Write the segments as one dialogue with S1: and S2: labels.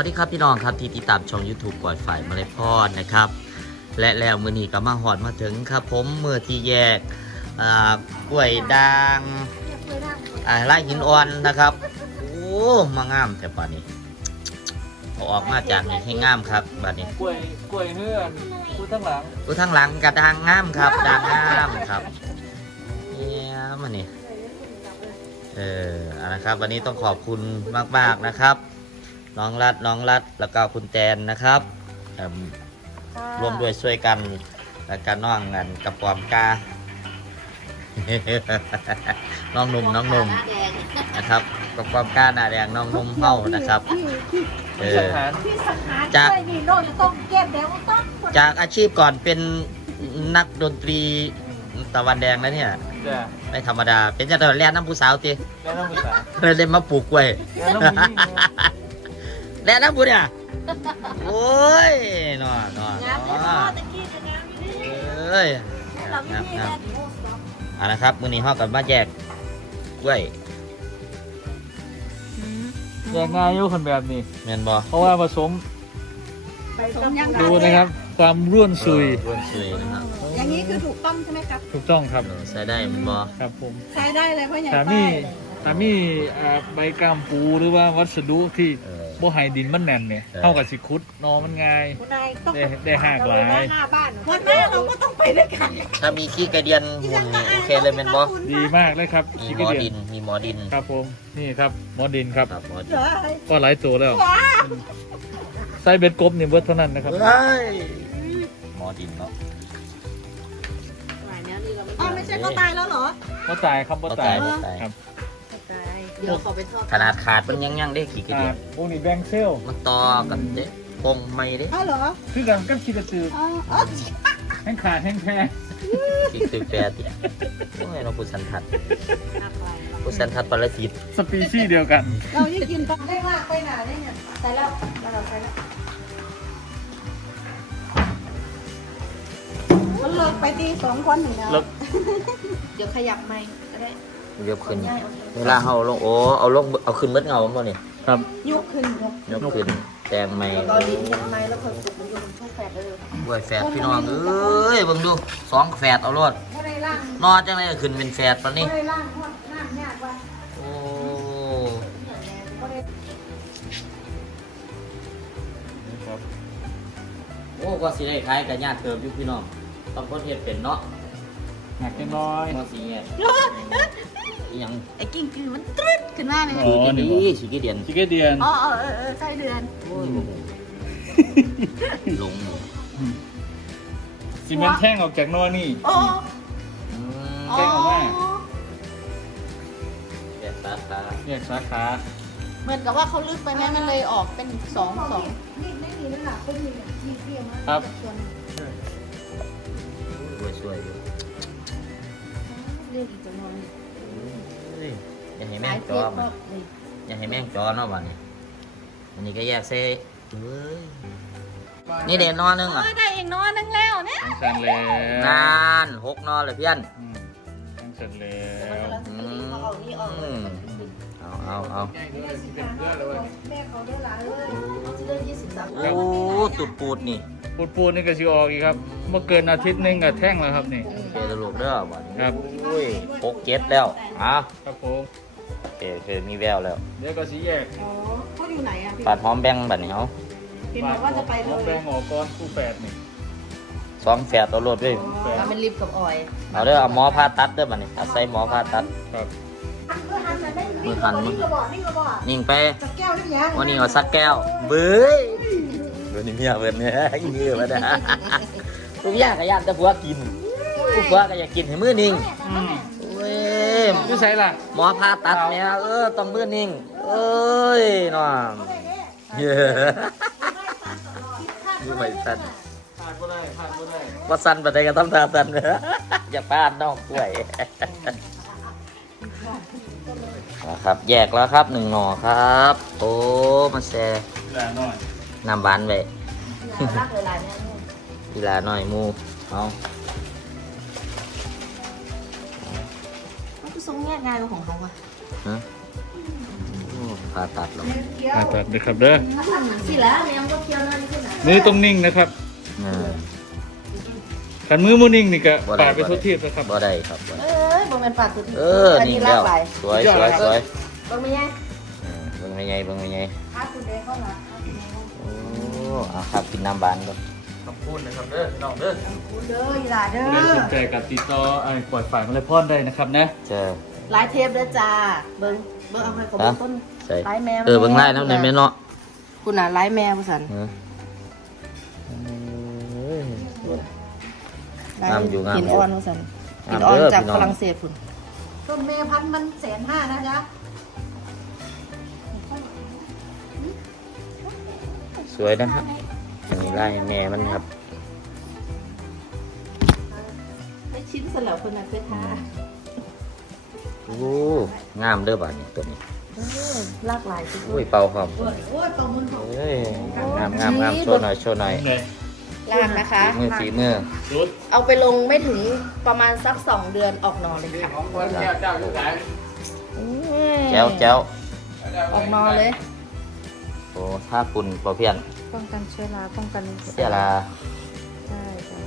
S1: ดีครับพี่น้องครับที่ติดตามช่อง YouTube ปล่อยฝ่ายมาเลยพอดนะครับและแล้วมือนี้ก็มาหอดมาถึงครับผมเมื่อที่แยกกล้วยด่างไร่หินอ่อนนะครับโอ้มางามแต่ป่านนี้เอาออกมาจากนี่ให้งามครับป่านนี้
S2: กล้วยเฮือนกูทั้งหลัง
S1: กระด่างงามครับด่างงามครับเนี่ยมันนี่นะครับวันนี้ต้องขอบคุณมากๆนะครับน้องรัดแล้วก็คุณแตนนะครับร่วมด้วยช่วยกันแล้วก็น้องงานกับความกล้า น้องหนุ่มนะครับกับความกล้าหน้าแดงน้องนุ่มเฮ้านะครับจากอาชีพก่อนเป็นนักดนตรีตะวันแดงแล้วเนี่ยไม่ธรรมดาเป็นจะตะวันแรกน้ำผู้สาวตีเล่นมาปลูกกล้วยแล้วน้ำผู้เนี่ยโอ้ยนอนเอ้ยนะครับมื้อนี้ฮอกันมาแยกกล้วย
S2: แยกง่ายอยู่คนแบบนี้
S1: แม่นบ่
S2: เพราะว่าผสมดูนะครับความร่วนซุย
S1: นะครับ
S3: อย่างนี้คือถูกต้องใช่ไหมครับ
S2: ถูกต้องครับ
S1: ใช้ได้มันบ่
S2: ครับผม
S3: ใช้ได้เลยเพราะอย่าง
S2: ถ้ามีใบกามปูหรือว่าวัสดุที่บ่ให้ดินมันแน่นเนี่ยเท่ากับสิคุดนอมันง่ายได้หากหลาย
S3: วันแรกเราก็ต้องไปด้วยกัน
S1: ถ้ามีขี้กระเดียนหุ่นนี่โอเคเลยแม่นบ่
S2: ดีมากเลยครับ
S1: มีหมอดิน
S2: ครับผมนี่ครับหมอดินครับ
S1: หมอดิน
S2: ก็หลายตัวแล้วไซเบ็ดกบนี่เบิดเท่านั้นนะครับ
S1: หมอดินเนาะ
S3: ไม่ใช่ก็ตายแล้วเหรอ
S2: ก็ตายครับก็ตายครับ
S3: เดี๋ยวขอไปทอด
S1: ขนาดขาดมันยังได้ขี้กระเดียน
S2: พวกนี้แบงเซล
S1: มันต่อกันเด้ปงไม่เด้
S3: เหรอ
S2: คือกันกับขี้กระตือแห้งขาดแห้งแพ้
S1: ขี้ตือแปดโอ้ยเราพูดสันทัดปรสิต
S2: สปีชีส์เดียวกัน
S3: เราที่กินต้องได้มากไปหนาได้เนี่ยใส่แล้วเราใส่แล้วมันเลิกไปตี2 คนหนึ่งแล้วเดี๋ยวขยับไม้ก็ได้
S1: ยกขึ้นเวลาเอาลงเอาขึ้นมัดเงาบ่นี่
S2: ครับ
S3: ยกขึ้น
S1: แตงไม้
S3: ตอนนี้ยังไม้แล้วคนสุกมันอยู่บนช่วงแฝดเลย
S1: กล้วยแฝดพี่น้องเอ้ยเบิ่งดู2แฝดเอารอดนอจังได๋ขึ้นเป็นแฝดปานนี้โอ้โอ้ก็สิได้ขายกับญาติเติมอยู่พี่น้องต้องคนเฮ็ดเป็นเนาะ
S2: หนักน้อย
S1: มาสิเนี่ยยัง
S3: ไอ้กิ่งคือมันตรึดขึ้นมาเลย
S1: ชิกิเดียน
S3: อ๋อใช่เดือน
S1: ลง
S2: ซีเมนต์แท่งออกจากนอนี่แท่งออกมา
S1: แยก
S2: สาขา
S3: เหมือนกับว่าเขาลึกไปไหมมันเลยออกเป็น2นี่ไม่มีน้ำหนักเป็นมีเปรี้ยวมาก
S2: ครับ
S1: ช่วย
S3: เรียกอีกจำนวน
S1: อย่าให้แม่งจอเนาะวันนี้อันนี้ก็แยกเซ่นี่เด่นนอนึงอ่ะ
S3: ได้อีกนอนึงแล้วเนี่ย
S2: เสร็จแล้ว
S1: นาน6 นอเลยเพื่อน
S2: เสร็จแล้ว
S1: เอาโอ้ตุดปูดนี่
S2: นี่ก็ชิออกอีกครับเมื่อเกินอาทิตย์นึงกับแท่งแล้วครับนี่
S1: โอเคตลกเด้อบ่
S2: ครับ
S1: อุ้ย6-7แล้ว
S2: ครับผม
S1: โอเคมีแววแล้ว
S2: เดี๋ยวก็สิแยก
S3: เขาอยู่ไหนอ่ะ
S1: ปาดหอมแบ่งบัดนี้เฮา
S3: เห็นบอกว่าจะไปเลย
S2: แบ่งออกก้อนคู่แฝดนี่
S1: 2แฝดเอาโลดด้วย
S3: เป็นลิฟกับออย
S1: เอาเด้อเอาหมอผ่าตัดเด้อบัดนี้ใส่หมอผ่าตัด
S2: ครับ
S1: มือหันนิ่งไปวันนี้เอาสักแก้วเบ้ยเดี๋ยวนี้เมียเบิ่นเนี่ยเงี้ยมาได้ทุกอย่างก็อยากแต่ผัวกินผัวก็อยากกินให้มือนิ่งเว้ย
S2: อยู่ไสล่ะ
S1: หมอผ่าตัดเนี่ยต้องมือนิ่งเอ้ยน้องเย้มือไม่สั่น
S2: ผ่านบ่ได้
S1: ว่าสั่นปานใดก็ทำท่าสั่นอย่าพลาดน้องกล้วยครับแยกแล้วครับ1 หน่อครับโอ้มาแซ่น้ำหวานไว้ทีละหน่อยมูเอา
S3: คือทรงแยกงานของเขาอะ
S1: ผ่าตัดหรอก
S2: ผ่าตัดนะครับเด้อ
S3: สิแล้วเนี่ยมันก็เคี้ยวนั่นขึ้นอ่ะ
S2: มือต้องนิ่งนะครับ
S1: เออ
S2: ขันมือมือนิ่งนี่ก็
S1: บ่ได้
S2: ปาดไปทั่วทีบนะครับ
S1: บ่ได้ครับบ่ได้
S3: บ่แม่นปากสุด
S1: เออนี่แล้วสวยสวยสวย
S3: บ่ไม่ใช่
S1: เบิ่งไม่ใหญ่เบิ่งไม่ใหญ่
S3: ปากสุดเด้เข้ามา
S1: โอ้เอาครับกินน้ำบานก่อน
S2: ขอบคุณนะครับเด้อน้องเด้อ
S3: คุณเด้ออีหลาเด้
S2: ผู้ใด
S3: อ
S2: สนใจกับติดต่อปล่อยฝ่ายมาเลยพ่อนได้นะครับนะ
S1: เจอ
S3: หลายเทปเด้อจ้าเบิ่งเอาให้ของต้น
S1: ใส่
S3: ไลฟ์แมว
S1: เบิ่งไล่น้ำในแม่เนาะ
S3: คุณน่ะไลฟ์แมวผู้สัน
S1: เออ
S3: ไลฟ์
S1: งามอยู่งามอยู่
S3: หินอ่อนผู้สัน
S1: งาม
S3: หินอ่อน
S1: เด้อ
S3: จาก
S1: พี่น้อง
S3: ฝรั่งเศสคุณต้นเมพันธุ์มัน150,000นะจ๊ะ
S1: สวยนะครับอันนี้ไล่แม่มันครับ
S3: ได้ชิ้นเสร็จแล้วคุณน่ะไปทา
S1: โอ้งามเด้อบ้านนี้ตัวนี้
S3: ลากหลายชิ้น
S1: อุ้ยเป่าหอม
S3: โอ้ยตรงมือของ
S1: เอ้ยงามงามงามโชว์หน่อยโชว์หน่อย
S2: เลย
S3: ลากนะคะ
S1: ฝีมือ
S2: รุด
S3: เอาไปลงไม่ถึงประมาณสัก2 เดือนออกนอนเลยค่ะ
S2: ของคนเจ้าอยู่ไหน
S1: แจ้วแจ้ว
S3: ออกนอนเลย
S1: โอ้ถ้าคุณบ่เพี้ยน
S3: ป้องกันเชื้อราป้องกัน
S1: เสียลา
S3: ใช่ค่ะ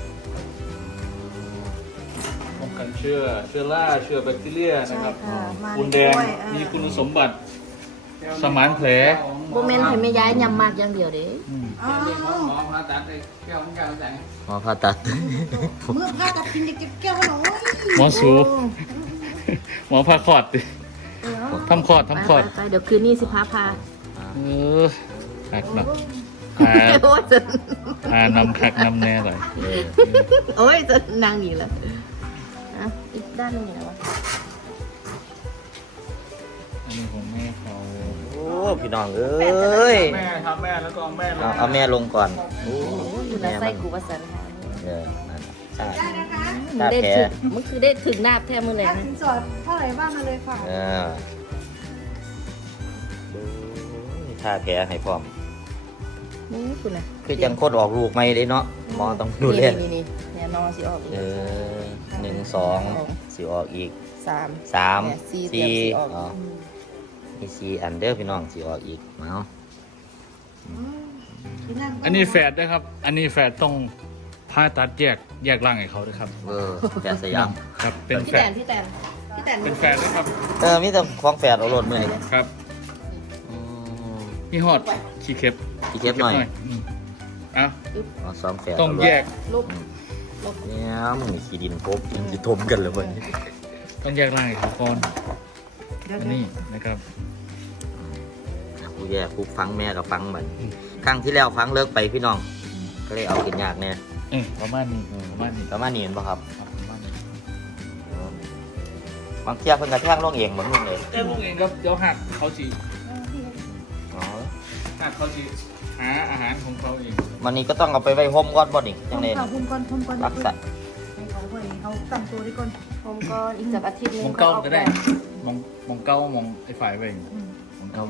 S2: ป้องกันเชื้อราเชื้อแบคทีเรียนะครับ
S3: ใช่ค่ะมา
S2: คุณแดง
S3: ด้วย
S2: มีคุณสมบัติ สมานแผล
S3: โบเมนให้ไม่ย้ายยำมากอย่างเดียวเด้
S2: อืม
S3: อ้าว
S1: หมอผ่าตัด
S3: เมื่อพาตัดกินจะเก็บแก้วหน่อย
S2: หมอสูหมอผ่าคลอดดิทำคลอด
S3: ไปเดี๋ยวคืนนี้สิพาพา
S2: เออหักเนาะ
S3: โอ้ยจะ
S2: นำคักนำแน่เลย
S3: โอ้ยจะนางหนีเลยอ่ะอีกด้านหนึงอยู่ไหนวะ
S2: อันนี้ของแม่เขา
S1: โอ้พี่น้องเอ้ย
S2: แม่ครับแม่แล้วก็เอาแม่ลง
S1: เอาแม่ลงก่อนโอ้
S3: อยู่ใน
S1: แม่
S3: ไส้
S1: มัน
S3: กูประสันค่ะ
S1: เออนั่นใช่
S3: มึงได้ถึงมึงคือได้ถึงหน้าแท้มือเลย
S4: ค่าสินสอดเท่าไหร่บ้างมาเลยค่ะ
S1: เออดูท่าแผลให้พร้อม
S3: นี่คุณน่ะ
S1: คือจังโคตรออกลูกไม่ได้เนาะหมอต้องดูแล
S3: นี่เนี่ยนอนสิออกอีก
S1: เออ1 2สิออกอีก
S3: 3
S1: 3
S3: เนี่ยสี่
S1: 4
S3: ออก
S1: อ๋อมี4อันเด้อพี่น้องสิออกอีกเมา
S2: อันนี้แฝดนะครับ อันนี้แฝดต้องผ่าตัดแยกร่างให้เขาด้วยครับ
S1: เออแฝดสยาม
S2: ครับ เป็น
S3: พี่
S2: แฝ
S3: แต
S2: ด
S3: นพี่แตนพี่แตน
S2: เป็นแฝดนะครับ
S1: มีแต่ของแฝดเอารถเมื่อย
S2: ครับ
S1: อืม
S2: มีหอดขี้เข็บ
S1: อีกเก็บหน่อย
S2: มเอา
S1: เอาสองแฝด
S2: ต้อง
S1: เารถ
S2: แยก
S3: ลูก
S1: เนี่ยมันมีขี้ดินพบยังจะทมกันเลยวันนี้
S2: ต้องแยกร่างให้เขาก่อนอันนี้นะครับ
S1: ผู้แย่ผู้ฟังแม่กับฟังมันครั้งที่แล้วฟังเลิกไปพี่น้อง ก็เลยเอากินยากแน่
S2: ประมาณนี้ประมาณนี้
S1: ประมาณนี้เห็นป่ะครับ
S2: ประมาณนี้
S1: บางเที่ยเพิ่งกระแทกลงเองเหมือนมึงเลย
S2: แต่พวกเองครับเดี๋ยวหักเขาสิ
S1: อ๋อ
S2: หักเขาสิหาอาหารของเขาเอง
S1: วันนี้ก็ต้องเอาไปไว้ห่มก่อนบ่ดิจังเลย
S4: พุ่มก่อน
S1: รักษา
S4: ให้เขาไว้เขาตั้งตัวด้วยก่อน
S3: ผมก็อีกจากอาทิตย์นึ
S2: ม
S3: ง
S2: องเก้าก็ได้มองเก้ามองไอ้ฝ่ายไว้มองเก้า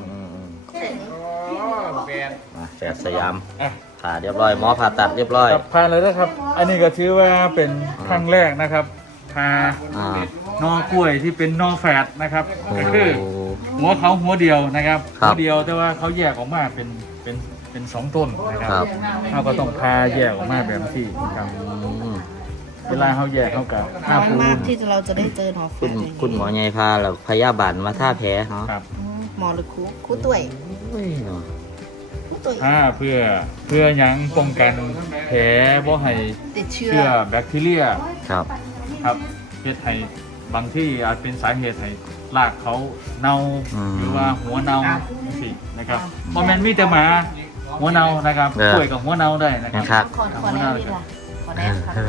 S2: แฟน
S1: มาแฝดสยาม
S2: อ่ะ
S1: ผ่าเรียบร้อยหมอผ่าตัดเรียบร้อย
S2: กลับผ่านเลยนะครับ อันนี้ก็ถือว่าเป็นครั้งแรกนะครับพา
S1: อ่า
S2: นอกล้วยที่เป็นนอแฝดนะครับ
S1: โอ้
S2: ก็คือหัวเขาหัวเดียวนะครับ
S1: ครับ
S2: หัวเดียวแต่ว่าเขาแยกออกมาเป็นสองต้นนะค
S1: ครั
S2: รับบ เขาก็ต้องพาแยกออกมาแบบที่ครับ
S1: อืม
S2: เวลาเขาแยกเขากับหน้า
S3: น้อย
S2: ปู
S3: มาก
S2: น
S3: ที่เราจะได้เจอหมอ
S1: คุณหมอใหญ่พาแล้วพยาบาลมาท่าแผลเนาะ
S2: ครับ
S3: หมอหรือครูครูตุ๋ย
S1: เฮ้ยเนาะ
S3: ครูตุ๋ย
S2: ถ้าเพื่อหยังป้องกันแผลบ่ให้
S3: ติดเชื้อ
S2: เชื้อแบคทีเรีย
S1: ครับ
S2: ครับเฮ็ดให้บางที่อาจเป็นสาเหตุให้รากเขาเน่า
S1: อืม
S2: หรือว่าหัวเน่าสินะครับโมเมนต์มีแต่หมาหัวเน่านะครับ
S1: เออ
S2: ป่วยกับหัวเน่าได้นะค
S1: นะค
S2: รั
S1: รั
S2: บบ
S3: ขอแนบดีล่ะขอแนบค่ะ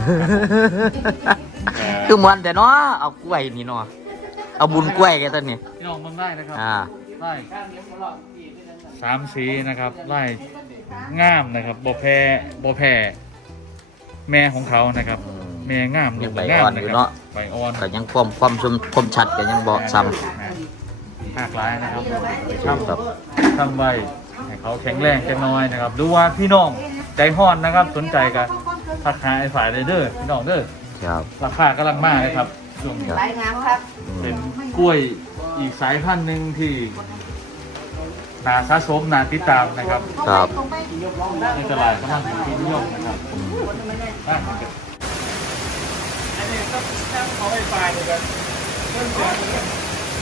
S1: คือมวนแต่เนาะเอากล้วยนี่เนาะเอาบุญกล้วยแกตัวนี้
S2: พี่น้องเบิ่งได้นะครับ
S1: อ่า
S2: ไล่3 สีนะครับไล่งามนะครับบ่แพ้แม่ของเขานะครับ แม่งามลูกงามนะครับใบอ่อน
S1: ก็ยังความชัดก็ยังบอกซ้ำ
S2: หากหลายนะครับ
S1: ครับ
S2: ทำไว้ให้เขาแข็งแรงกันน้อยนะครับดูว่าพี่น้องใจห้อนนะครับ สนใจกันทักหาไอ้ฝ่ายเลยเด้อพี่น้องเด้อ
S1: ครับ
S2: ราคากำลังมากเลยครับช่วงนี้
S3: ใบงามครับ
S1: อื
S2: เป็น
S1: ม
S2: กล้วยอีกสายพันธุ์หนึ่งที่นาสะสมนาติดตามนะครับ
S1: ครับ
S3: ตรงไป
S2: ในตลาดกำลังเป็นที่นิยมนะครับบ้านเหมือนกันอันนี้ก็ตั้งเขาไฟฟ้าเหมือนกันเริ่มเสียเหมือนกัน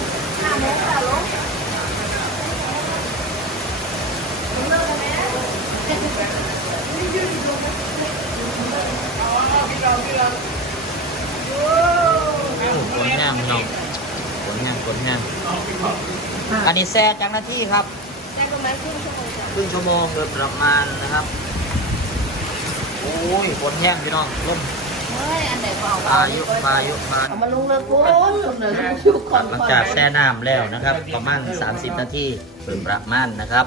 S1: ขนแห้งพี่น้องขนแห้งขนแห้งอันนี้แซ่จังหน้าที่ครับ
S3: ได้ประมาณครึ่งชั่วโมงจ้ะ
S1: ครึ่งชั่วโมงโดยประมาณนะครับโอ้ยขนแห้งพี่น้องร่ม
S3: เฮ้ยอันไหนเปล่า
S1: พายุพายุพา
S3: เอามาลุงเลยคุณเหนือชุกคน
S1: หลังจากแช่น้ำแล้วนะครับ ประมาณ 30 นาทีโดยประมาณนะครับ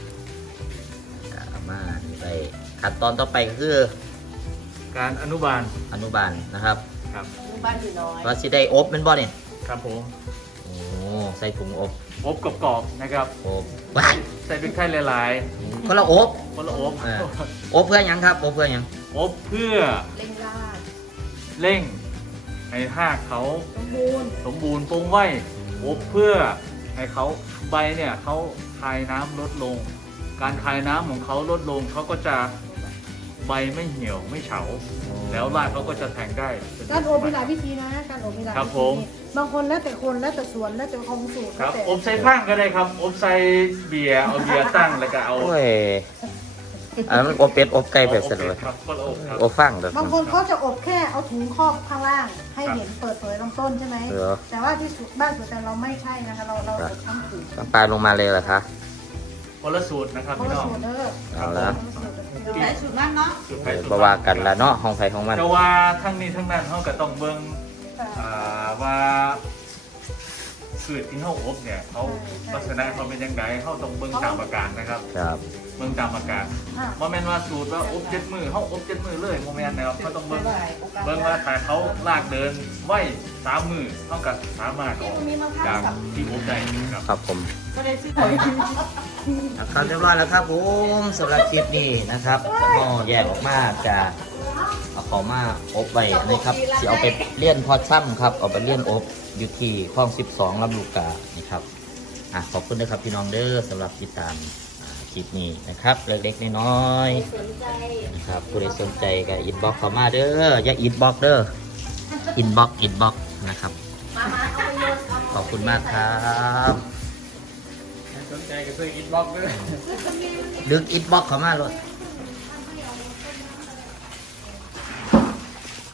S1: มานี่ไปขั้นตอนต่อไปก็คือ
S2: การอนุบาล
S1: อนุบาลนะครับ
S2: ครับ
S3: ลุงบ้านอยู่น้อย
S1: ว่าสิได้อบเป็นบ่เนี่ย
S2: ครับผม
S1: โอ้ใส่ถุงอบ
S2: อบกรอบๆนะครับ
S1: อบว้าย
S2: ใส่พริกไทยหลาย
S1: คนละอบ
S2: ๆคนละอบ
S1: อบเพื่อหยังครับอบเพื่อหยัง
S2: อบเพื่อ
S3: เล่งล่า
S2: เร่งให้หากเขา
S3: สมบูรณ์
S2: สมบูรณ์ปรุงไว้อบเพื่อให้เขาใบเนี่ยเขาคายน้ำลดลง การคายน้ำของเขาลดลงเขาก็จะใบไม่เหี่ยวไม่เฉา แล้วรากเขาก็จะแทงได้เป็น
S4: การอบมีหลายวิธีนะการอบมีหลาย
S2: ครับ
S4: วิ
S2: ผ
S4: ธี
S2: ม
S4: บางคนแล้วแต่คนแล้วแต่สวนแล้วแต่ของสูตร
S2: ครับ
S4: แล้วแต่
S2: อบใส่ข้างก็ได้ครับอบใส่เบียร์เอาเบียร์ตั้งแล้วก็เอา
S1: โอ้ยอันนั้นมันอบเป็ดอบไก่แบบเสร็จเลย
S2: ครับคนละอบครับ
S1: อบฟังเด้อบ
S4: างคนเขาจะอบแค่เอาถุงครอบข้างล่าง ให้เห็นเปิดเผยลำต้นใช่ไหม
S1: เหรอ
S4: แต่ว่าที่สุดบ้านสวนแต่เราไม่ใช่นะคะเราอบทั้งถุง
S1: ต้องปลาลงมาเลยเหรอคะ
S2: คนละสูตรนะครับ
S4: เพราะ
S2: พี่
S4: ว่า
S2: น้อง
S4: สูตรเด้อ
S1: เอาละ
S3: ใช้สูตรนั่นเนาะ
S2: สูตร
S1: เอ
S2: ใคร
S1: อ
S2: สูตร
S1: บ่ว่ากันละเนาะห้องไฟของมัน
S2: แต่ว่าทั้งนี้ทั้งนั้นเขาก็ต้องเบิ่งว่าสูตรที่เขาอบเนี่ยเขาลักษณะเขาเป็นยังไงเขาต้องเบิ่งตามอาการนะครับ
S1: ครับ
S2: เบิ่งตามอาการโมเมนต์ว่าสูตรว่าอบ7 มือเขาอบ7 มือเลยโมเมนต์นะครับเขาต้องเบิ่งว่าถ้าเขาลากเดินไหว3 มือเขาก็สามารถออกจากที่อบได้นะครับ
S1: ครับผม
S3: ก็ได้ซื้อของ
S1: ครับเรียบร้อยแล้วครับผมสำหรับคลิปนี้นะครับก็แยกออกมาจะเอาของมาอบไว้อันนี้ครับสิเอาไปเลี้ยนพอช่ำครับเอาไปเลี้ยนอบอยู่ที่คลอง 12ลำลูกกานี่ครับขอบคุณนะครับพี่น้องเด้อสำหรับติดตามคลิปนี้นะครับเล็กๆน้อย
S3: สนใจ
S1: ๆนะครับผู้ใดสนใจก็อินบ็อกเข้ามาเด้ออย่าอินบ็อกเด้ออินบ็อกนะครับ
S3: มาเอาไปโยน
S1: ขอบคุณมากครับ
S2: สนใจก็ซื้ออินบ็อกซ์ด้วย
S1: ดึกอินบ็อกเข้ามาเลย